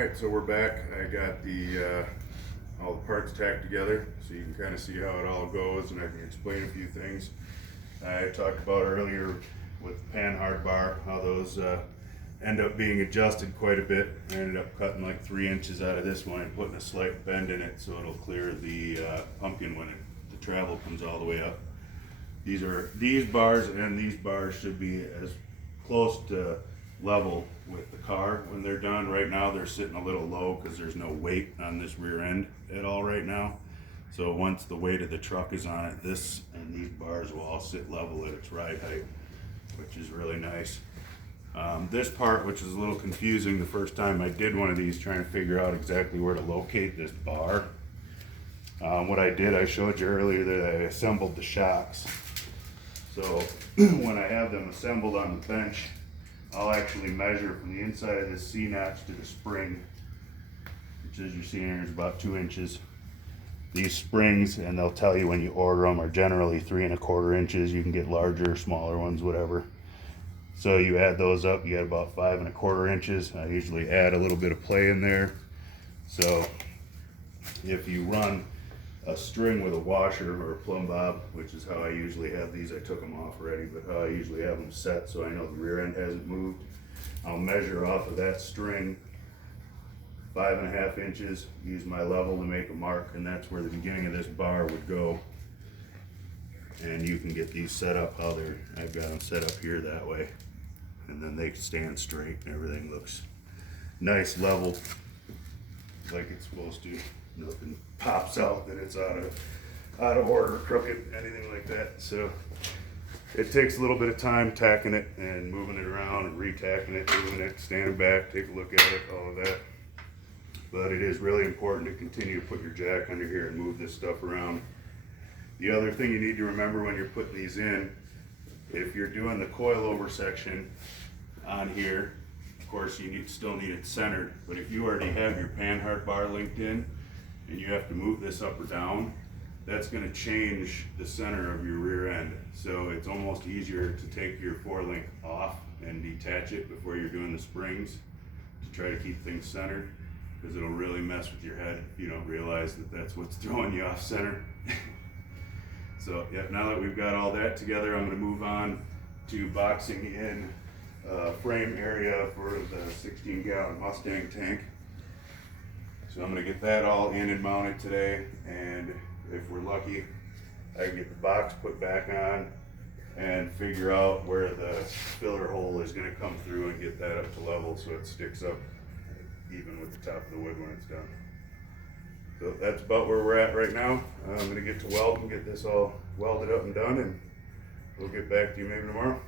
Alright, so we're back. I got the all the parts tacked together so you can kind of see how it all goes, and I can explain a few things. I talked about earlier with the pan hard bar how those end up being adjusted quite a bit. I ended up cutting like 3 inches out of this one and putting a slight bend in it so it'll clear the pumpkin when the travel comes all the way up. These bars and these bars should be as close to level with the car when they're done. Right now they're sitting a little low because there's no weight on this rear end at all right now. So once the weight of the truck is on it, this and these bars will all sit level at its ride height, which is really nice. This part, which is a little confusing the first time I did one of these, trying to figure out exactly where to locate this bar. What I did, I showed you earlier that I assembled the shocks. So when I have them assembled on the bench, I'll actually measure from the inside of this C-notch to the spring, which as you're seeing here is about 2 inches. These springs, and they'll tell you when you order them, are generally 3 1/4 inches. You can get larger, smaller ones, whatever. So you add those up, you get about 5 1/4 inches. I usually add a little bit of play in there. So if you run a string with a washer or a plumb bob, which is how I usually have these. I took them off already, but how I usually have them set so I know the rear end hasn't moved. I'll measure off of that string 5 1/2 inches, use my level to make a mark, and that's where the beginning of this bar would go. And you can get these set up how I've got them set up here that way, and then they stand straight and everything looks nice, level, like it's supposed to. Nothing pops out that it's out of order, crooked, anything like that. So it takes a little bit of time tacking it and moving it around and retacking it, moving it, standing back, take a look at it, all of that. But it is really important to continue to put your jack under here and move this stuff around. The other thing you need to remember when you're putting these in, if you're doing the coilover section on here, of course you still need it centered, but if you already have your panhard bar linked in, and you have to move this up or down, that's going to change the center of your rear end. So it's almost easier to take your 4-link off and detach it before you're doing the springs to try to keep things centered, because it'll really mess with your head if you don't realize that that's what's throwing you off center. So yeah, now that we've got all that together, I'm going to move on to boxing in frame area for the 16-gallon Mustang tank. So I'm going to get that all in and mounted today, and if we're lucky, I can get the box put back on and figure out where the filler hole is going to come through and get that up to level so it sticks up even with the top of the wood when it's done. So that's about where we're at right now. I'm going to get to weld and get this all welded up and done, and we'll get back to you maybe tomorrow.